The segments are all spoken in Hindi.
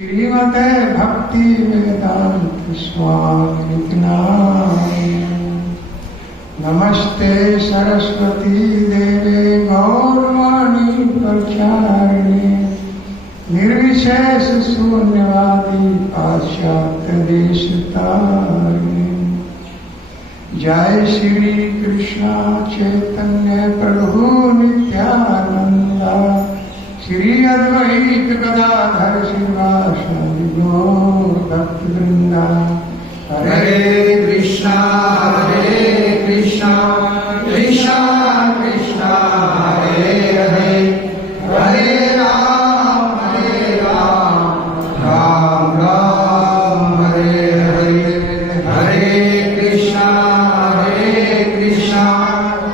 श्रीमते भक्ति वेदांत स्वामी नाम। नमस्ते सरस्वती देवे गौरवाणी प्रचारिणे निर्विशेष शून्यवादी पाश्चात्य देशतारिणे। जय श्री कृष्ण चैतन्य प्रभु नित्यानंदा श्री अद्वैत गदाधर श्रीवासादि गौर भक्त वृंदा। हरे कृष्णा कृष्णा कृष्णा कृष्णा हरे हरे हरे राम राम राम हरे हरे। हरे कृष्णा कृष्णा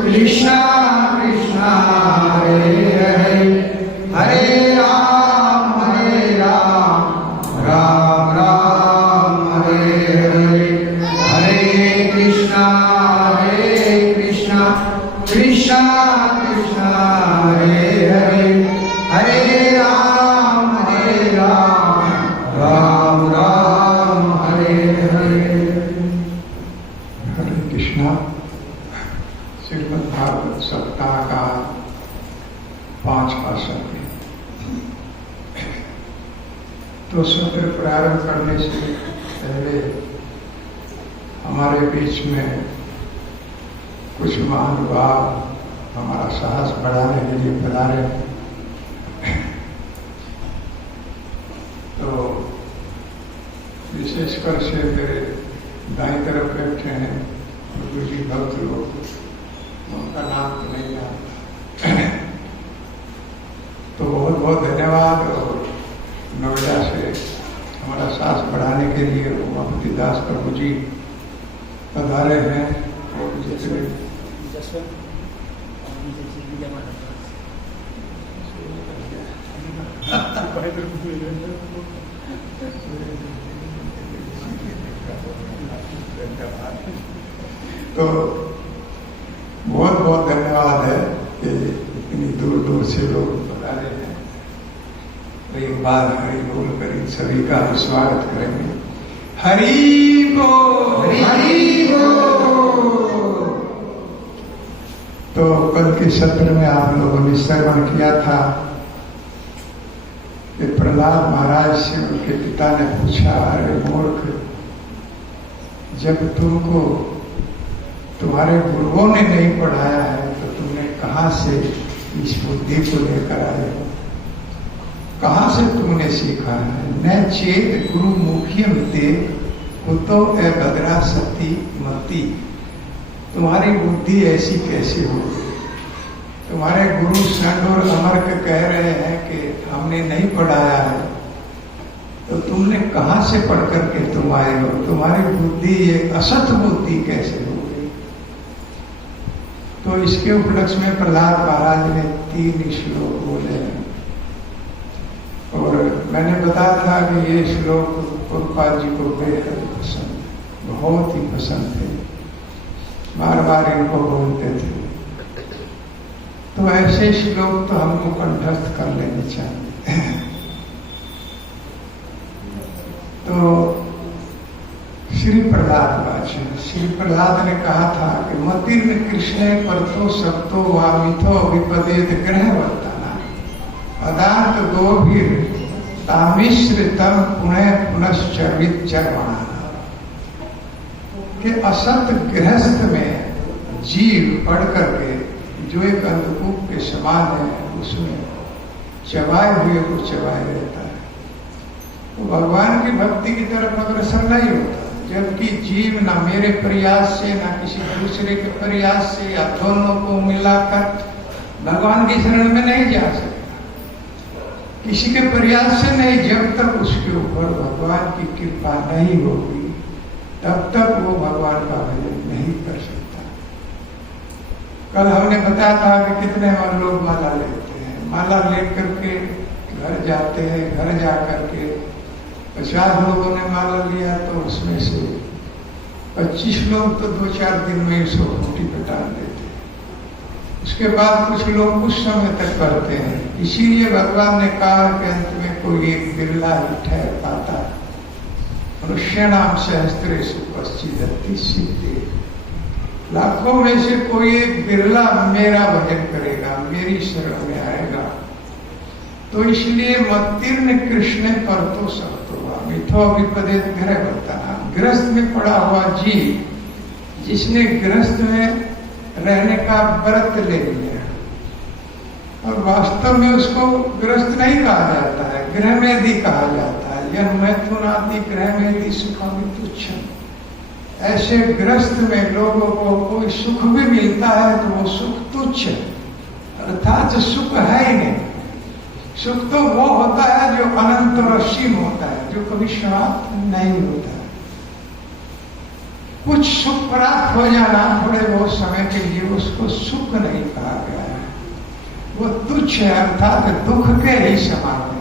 कृष्णा कृष्णा हरे हरे हरे राम राम राम हरे हरे। हरे कृष्णा कृष्णा कृष्णा कृष्णा हरे हरे हरे राम राम राम हरे हरे। हरे कृष्णा। श्रीमद् भागवत सप्ताह का 5वां सत्र। तो सत्र प्रारंभ करने से पहले हमारे बीच में कुछ महानुभाव हमारा साहस बढ़ाने के लिए पधारे। तो विशेषकर से मेरे दाईं तरफ बैठे हैं गुरु जी भक्त लोग, उनका नाम तो नहीं जानता। तो बहुत बहुत धन्यवाद। और नोएडा से हमारा साहस बढ़ाने के लिए उमापति दास प्रभु जी पधारे हैं। और तो बहुत बहुत धन्यवाद है कि इतनी दूर दूर से लोग पधारे हैं। एक बार हरि बोल कर सभी का स्वागत करेंगे। हरि बोल हरि बोल। तो कल के सत्र में आप लोगों ने श्रवण किया था कि प्रहलाद महाराज से उनके पिता ने पूछा, अरे मूर्ख, जब तुमको तुम्हारे गुरुओं ने नहीं पढ़ाया है तो तुमने कहाँ से इस बुद्धि को लेकर आए हो, कहाँ से तुमने सीखा है? न चेत गुरु मुखियम ते कुतो ए भद्रा सती मती। तुम्हारी बुद्धि ऐसी कैसे हो? तुम्हारे गुरु संड और अमर्क कह रहे हैं कि हमने नहीं पढ़ाया है, तो तुमने कहाँ से पढ़ करके तुम आए हो? तुम्हारी बुद्धि ये असत बुद्धि कैसे हो गई? तो इसके उपलक्ष्य में प्रहलाद महाराज ने 3 श्लोक बोले हैं। और मैंने बताया था कि ये श्लोक प्रभुपाद जी को बेहद पसंद, बहुत ही पसंद थे, बार बार इनको बोलते थे। तो ऐसे श्लोक तो हमको कंठस्थ कर लेने चाहिए। तो श्री प्रहलाद वाचन, श्री प्रहलाद ने कहा था कि मतिर्न कृष्ण परतो सप्तो वामिथो विपदेत ग्रह वर्ताना पदार्थ गोभीर तामिश्रितम पुनः पुनश्चर्विचर्वणाना। कि असत गृहस्थ में जीव पढ़ करके जो एक अंधकूप के समान है उसमें चबाए हुए को चबाए रहता है, वो भगवान की भक्ति की तरफ अग्रसर नहीं होता। जबकि जीव ना मेरे प्रयास से ना किसी दूसरे के प्रयास से या दोनों को मिलाकर भगवान की शरण में नहीं जा सकता। किसी के प्रयास से नहीं, जब तक उसके ऊपर भगवान की कृपा नहीं होगी तब तक वो भगवान का भजन नहीं कर सकता। कल हमने बताया था कि कितने लोग माला लेते हैं, माला लेकर के घर जाते हैं, घर जा करके 50 लोगों ने माला लिया तो उसमें से 25 लोग तो 2-4 दिन में इसको खूंटी पे डाल देते। उसके बाद कुछ लोग कुछ समय तक करते हैं। इसीलिए भगवान ने कहा कि अंत में कोई एक बिरला ही ठहर पाता है। मनुष्याणाम सहस्त्रेषु कश्चिदपि सिद्धि, लाखों में से कोई एक बिरला मेरा भजन करेगा, मेरी शरण में आएगा। तो इसलिए मत्तीर्ण कृष्ण पर तो सख्त हुआ मिथो विपदेत घर वर्तना। गृहस्थ में पड़ा हुआ जीव, जिसने गृहस्थ में रहने का व्रत ले लिया, और वास्तव में उसको गृहस्थ नहीं कहा जाता है, गृहमेधी कहा जाता है। यह मैथुनादि गृहमेधी सुखामि तुच्छम। ऐसे गृहस्थ में लोगों को कोई सुख भी मिलता है तो वो सुख तुच्छ, अर्थात सुख है ही नहीं। सुख तो वो होता है जो अनंत और असीम होता है, जो कभी समाप्त नहीं होता है। कुछ सुख प्राप्त हो जाना थोड़े बहुत समय के लिए, उसको सुख नहीं कहा गया है, वो तुच्छ है, अर्थात दुख के ही समान है।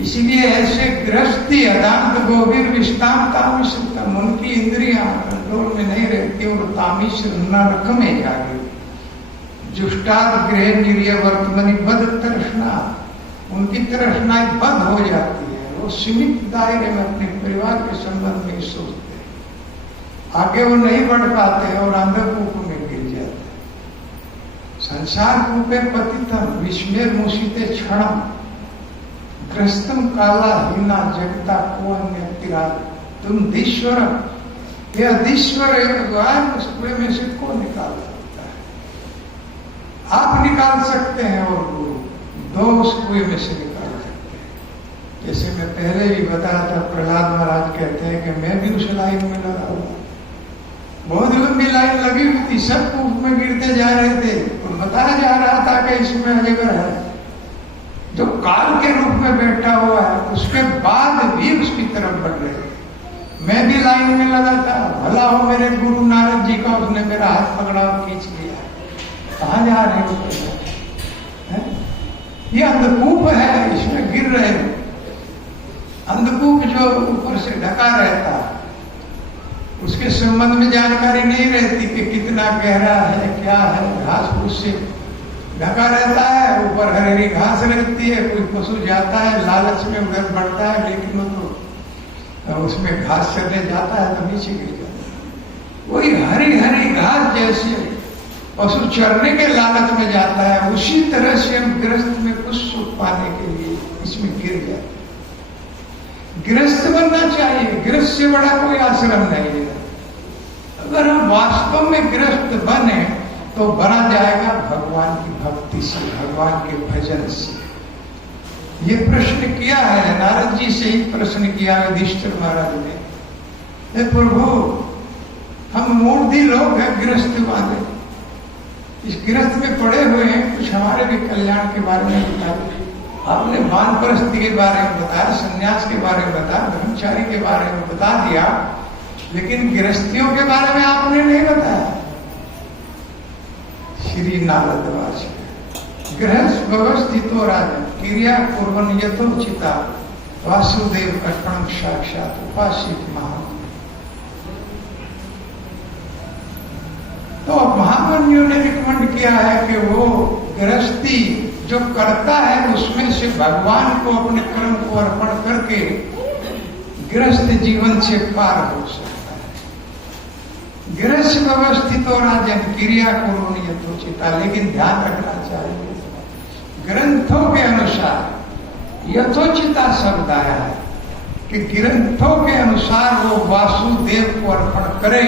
इसलिए ऐसे गृहस्थी अदांत गोवीर विस्ताम तामिश्रतम, उनकी इंद्रियां कंट्रोल में नहीं रहती और तामिश्र नरक में जागी। जुष्टाद गृह निर्य वर्तमनि बद तृष्णा, उनकी तृष्णाएं बद हो जाती है। वो सीमित दायरे में अपने परिवार के संबंध में सोचते, आगे वो नहीं बढ़ पाते और अंधकूप में गिर जाते। संसार कूपे पतितम विस्मेर मुसीते क्षणम, ग्रस्तम काला हीना जगता को अन्य तिरा, तुम धीश्वर, ये अधीश्वर है भगवान, उस कुएं में से कौन निकाल सकता है? आप निकाल सकते हैं और गुरु दो उस कुएं में से निकाल सकते हैं। जैसे मैं पहले भी बताया था, प्रहलाद महाराज कहते हैं कि मैं भी उस लाइन में लगा हुआ, बहुत लंबी लाइन लगी हुई थी, सब कूप में गिरते जा रहे थे और बताया जा रहा था कि इसमें अजगर है जो काल के रूप में बैठा हुआ है। उसके बाद भी उसकी तरफ बढ़ रहे थे। मैं भी लाइन में लगा था, भला हो मेरे गुरु नारद जी का, उसने मेरा हाथ पकड़ा और खींच लिया। कहाँ जा रहे हो? ये अंधकूप है, इसमें गिर रहे हो। अंधकूप जो ऊपर से ढका रहता है, उसके संबंध में जानकारी नहीं रहती कि कितना गहरा है, क्या है। घास फूस से ढका रहता है, ऊपर हरी घास रहती है। कोई पशु जाता है लालच में उधर बढ़ता है, लेकिन वो तो उसमें घास चरने जाता है तो नीचे गिर जाता है। वही हरी हरी घास जैसे पशु चरने के लालच में जाता है, उसी तरह से हम गृहस्थ में कुछ सुख पाने के लिए इसमें गिर जाते हैं। गृहस्थ बनना चाहिए, गृहस्थ से बड़ा कोई आश्रम नहीं है। अगर हम वास्तव में गृहस्थ बने तो बना जाएगा भगवान की भक्ति से, भगवान के भजन से। ये प्रश्न किया है, नारद जी से ही प्रश्न किया युधिष्ठिर महाराज ने, हे प्रभु हम मूर्ति लोग हैं गृहस्थ वाले, इस गृहस्थ में पड़े हुए हैं, कुछ हमारे भी कल्याण के बारे में बताइए। आपने वानप्रस्थी के बारे में बताया, संन्यास के बारे में बताया, ब्रह्मचारी के बारे में बता दिया, लेकिन गृहस्थियों के बारे में आपने नहीं बताया। श्री नारद वाच गृहस्थ व्यवस्थितो राजन क्रिया कुर्वन् यथोचिता वासुदेव अर्पणम साक्षात उपासित महा। तो महामन्यु ने रिकमेंड किया है कि वो गृहस्थी जो करता है उसमें से भगवान को अपने कर्म को अर्पण करके गृहस्थ जीवन से पार हो सकता है। गृहस्थ व्यवस्थित और राजन क्रिया को यथोचिता, लेकिन ध्यान रखना चाहिए ग्रंथों के अनुसार यथोचिता शब्द आया है कि ग्रंथों के अनुसार वो वासुदेव को अर्पण करे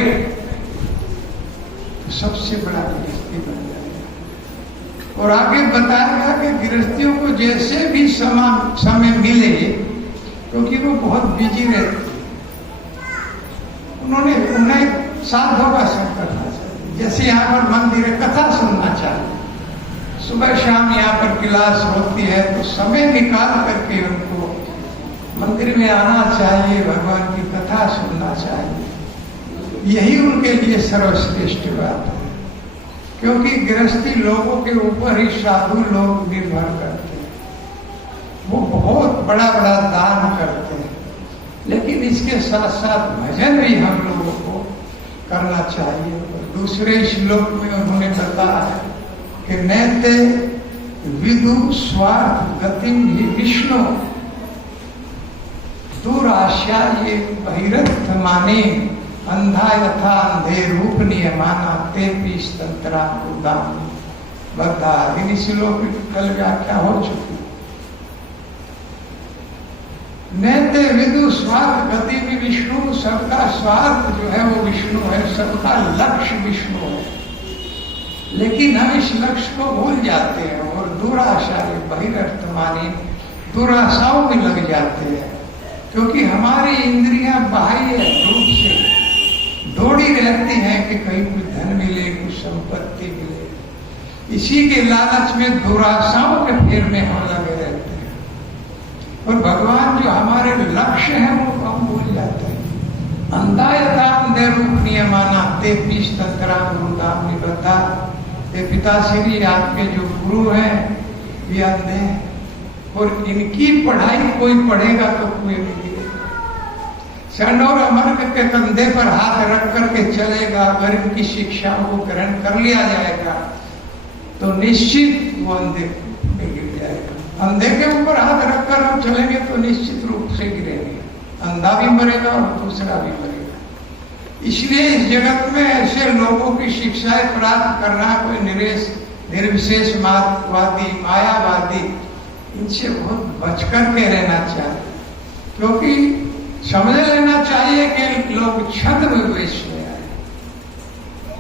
तो सबसे बड़ा गृहस्थी बन जाएगा। और आगे बताया कि गृहस्थियों को जैसे भी समय मिले, क्योंकि वो बहुत बिजी रहते, उन्हें साधु का संग करना चाहिए। जैसे यहाँ पर मंदिर है, कथा सुनना चाहिए, सुबह शाम यहाँ पर क्लास होती है, तो समय निकाल करके उनको मंदिर में आना चाहिए, भगवान की कथा सुनना चाहिए। यही उनके लिए सर्वश्रेष्ठ बात है, क्योंकि गृहस्थी लोगों के ऊपर ही साधु लोग निर्भर करते हैं। वो बहुत बड़ा बड़ा दान करते हैं, लेकिन इसके साथ साथ भजन भी हम लोगों को करना चाहिए। दूसरे श्लोक में उन्होंने बताया है कि नैते विदु स्वार्थ गतिम ही विष्णु दुराशा ये बहिरथ माने अंधा यथा अंधे रूप नियमाना ते पीस तंत्रा उदाम बता। इन श्लोक की कल व्याख्या हो चुकी। नैते विदु स्वार्थ गति भी विष्णु, सबका स्वार्थ जो है वो विष्णु है, सबका लक्ष्य विष्णु है, लेकिन हम इस लक्ष्य को भूल जाते हैं और दुराशा बहिरर्थ मानी दुराशाओं में लग जाते हैं, क्योंकि हमारी इंद्रियां बाह्य रूप से दौड़ी रहती हैं कि कहीं कुछ धन मिले, कुछ संपत्ति मिले। इसी के लालच में दुराशाओं के फेर में हम लगे रहते हैं और भगवान जो हमारे लक्ष्य है वो हम भूल जाते हैं। अंधा यथा अंधे रूप नियमाना ते पीस तंत्रा गुरुदाम निबद्धा। ये पिताश्री आपके जो गुरु हैं ये अंधे हैं और इनकी पढ़ाई कोई पढ़ेगा तो कोई नहीं गिरेगा। षण और अमर्क के कंधे पर हाथ रख करके चलेगा, अगर इनकी शिक्षाओं को ग्रहण कर लिया जाएगा तो निश्चित वो अंधे में गिर जाएगा। अंधे के ऊपर हाथ रखकर हम चलेंगे तो निश्चित रूप से गिरेंगे, अंधा भी मरेगा और दूसरा भी मरेगा। इसलिए इस जगत में ऐसे लोगों की शिक्षाएं प्राप्त करना, कोई निर्विशेषवादी मायावादी, इनसे बहुत बचकर के रहना चाहिए, क्योंकि समझ लेना चाहिए कि लोग छद्म वेश में आए।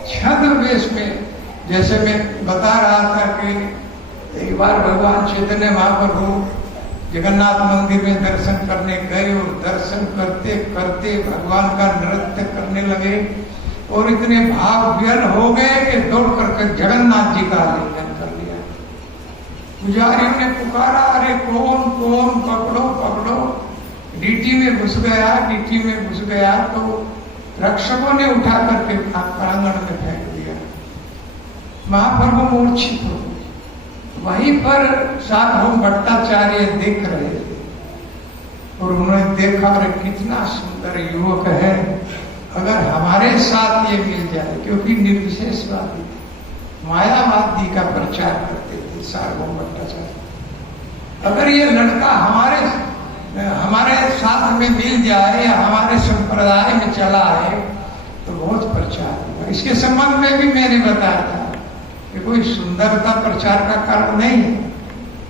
छद्म वेश में, जैसे मैं बता रहा था कि एक बार भगवान चैतन्य महाप्रभु जगन्नाथ मंदिर में दर्शन करने गए और दर्शन करते करते भगवान का नृत्य करने लगे और इतने भाव व्यन हो गए कि दौड़ करके जगन्नाथ जी का आलिंगन कर लिया। पुजारियों ने पुकारा, अरे कौन कौन, पकड़ो पकड़ो। डीटी में घुस गया, डीटी में घुस गया तो रक्षकों ने उठा करके प्रांगण में फेंक दिया। महाप्रभु मूर्छित हो गए। वहीं पर सार्वभौम भट्टाचार्य देख रहे थे और उन्होंने देखा, अरे कितना सुंदर युवक है, अगर हमारे साथ ये मिल जाए, क्योंकि निर्विशेषवादी मायावादी का प्रचार करते थे सार्वभौम भट्टाचार्य। अगर ये लड़का हमारे साथ में मिल जाए या हमारे संप्रदाय में चला आए तो बहुत प्रचार होगा। इसके संबंध में भी मैंने बताया था कि कोई सुंदरता प्रचार का कारण नहीं है।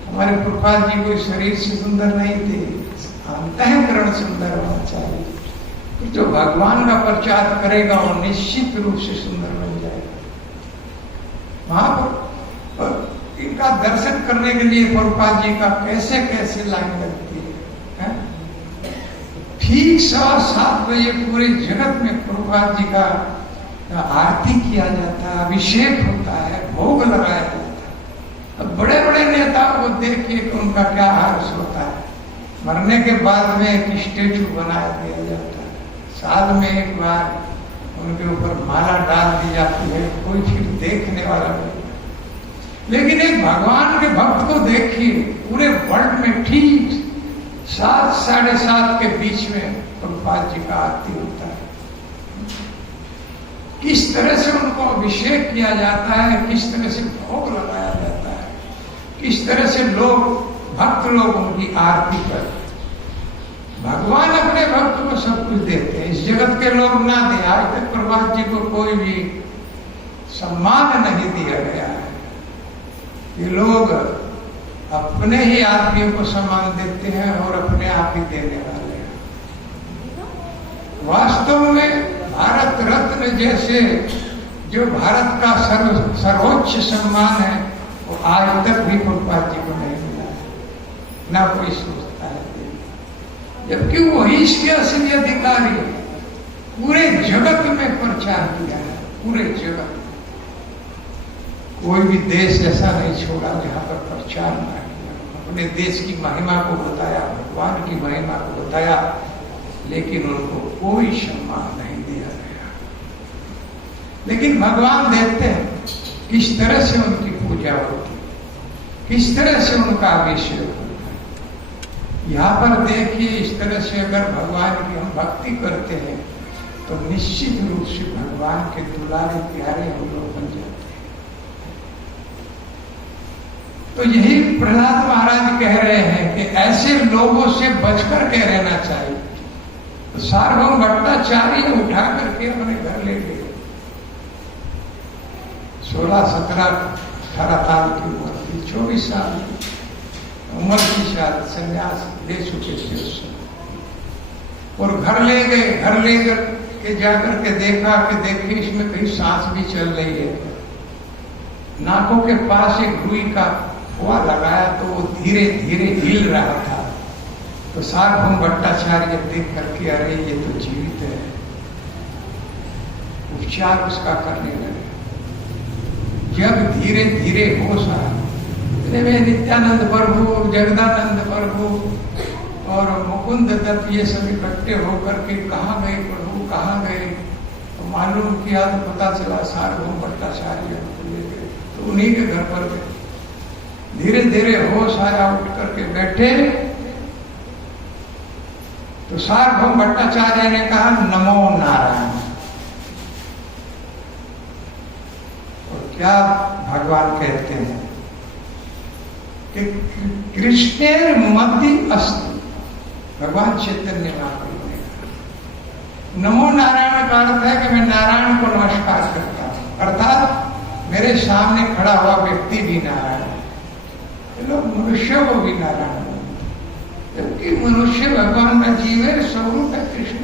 हमारे प्रभुपाद जी कोई शरीर से सुंदर नहीं थे, अंतःकरण सुंदर होना चाहिए। तो जो भगवान का प्रचार करेगा वो निश्चित रूप से सुंदर बन जाएगा। वहां पर इनका दर्शन करने के लिए प्रभुपाद जी का कैसे कैसे लाइन लगती है। ठीक 7:15 बजे पूरे जगत में प्रभुपाद जी का आरती किया जाता है, अभिषेक होता है, भोग लगाया जाता है। अब बड़े बड़े नेताओं को देखिए कि उनका क्या हर्ष होता है। मरने के बाद में एक स्टेचू बना दिया जाता है, साल में एक बार उनके ऊपर माला डाल दी जाती है, कोई फिर देखने वाला नहीं। लेकिन एक भगवान के भक्त को देखिए, पूरे वर्ल्ड में ठीक 7 साढ़े 7 के बीच में प्रभुपाद जी का आरती होता है। किस तरह से उनको अभिषेक किया जाता है, किस तरह से भोग लगाया जाता है, किस तरह से भक्त लोग उनकी आरती करते हैं। भगवान अपने भक्त को सब कुछ देते हैं, इस जगत के लोग ना दे। आज तक प्रभुपाद जी को कोई भी सम्मान नहीं दिया गया है। ये लोग अपने ही आदमियों को सम्मान देते हैं और अपने आप ही देने वाले हैं। वास्तव में भारत रत्न जैसे जो भारत का सर्वोच्च सम्मान है वो आज तक भी प्रभुपाद जी को नहीं मिला है, ना कोई सोचता है। जबकि वही इसके असली अधिकारी पूरे जगत में प्रचार किया है, पूरे जगत में। कोई भी देश ऐसा नहीं छोड़ा जहां पर प्रचार न किया। अपने देश की महिमा को बताया, भगवान की महिमा को बताया, लेकिन उनको कोई सम्मान नहीं दिया गया। लेकिन भगवान देखते हैं किस तरह से उनकी पूजा होती है, किस तरह से उनका अभिषेक होता है। यहाँ पर देखिए, इस तरह से अगर भगवान की हम भक्ति करते हैं तो निश्चित रूप से भगवान के दुलारे प्यारे हम लोग बन जाते हैं। तो यही प्रहलाद महाराज कह रहे हैं कि ऐसे लोगों से बचकर के रहना चाहिए। तो सार्वभौम भट्टाचार्य उठा करके अपने घर ले गए। 16, 17, 18 साल की उम्र थी, 24 साल की उम्र की शायद संन्यास ले चुके थे उस समय। और घर ले गए। घर ले के जाकर के देखा कि देखिए इसमें कहीं सांस भी चल रही है। नाकों के पास एक रुई का कुआं लगाया तो वो धीरे धीरे हिल रहा था। तो सार्वभौम भट्टाचार्य देख करके अरे ये तो जीवित है, उपचार उसका करने लगे। जब धीरे धीरे होश आया, वे नित्यानंद प्रभु, जगदानंद प्रभु और मुकुंद दत्त ये सब इकट्ठे होकर के कहाँ गए प्रभु, कहाँ गए? तो मालूम किया तो पता चला सार्वभौम भट्टाचार्य ले गए। तो उन्हीं के घर पर गए। धीरे धीरे होश आया, उठ करके बैठे तो सार्वभौम भट्टाचार्य ने कहा नमो नारायण। और क्या भगवान कहते हैं कि कृष्णेर मति अस्ति, भगवान चैतन्य महाप्रभु ने। नमो नारायण का अर्थ है कि मैं नारायण को नमस्कार करता हूं, अर्थात मेरे सामने खड़ा हुआ व्यक्ति भी नारायण है, लोग मनुष्य को भी नारायण है, क्योंकि मनुष्य भगवान का जीव है, स्वरूप है कृष्ण।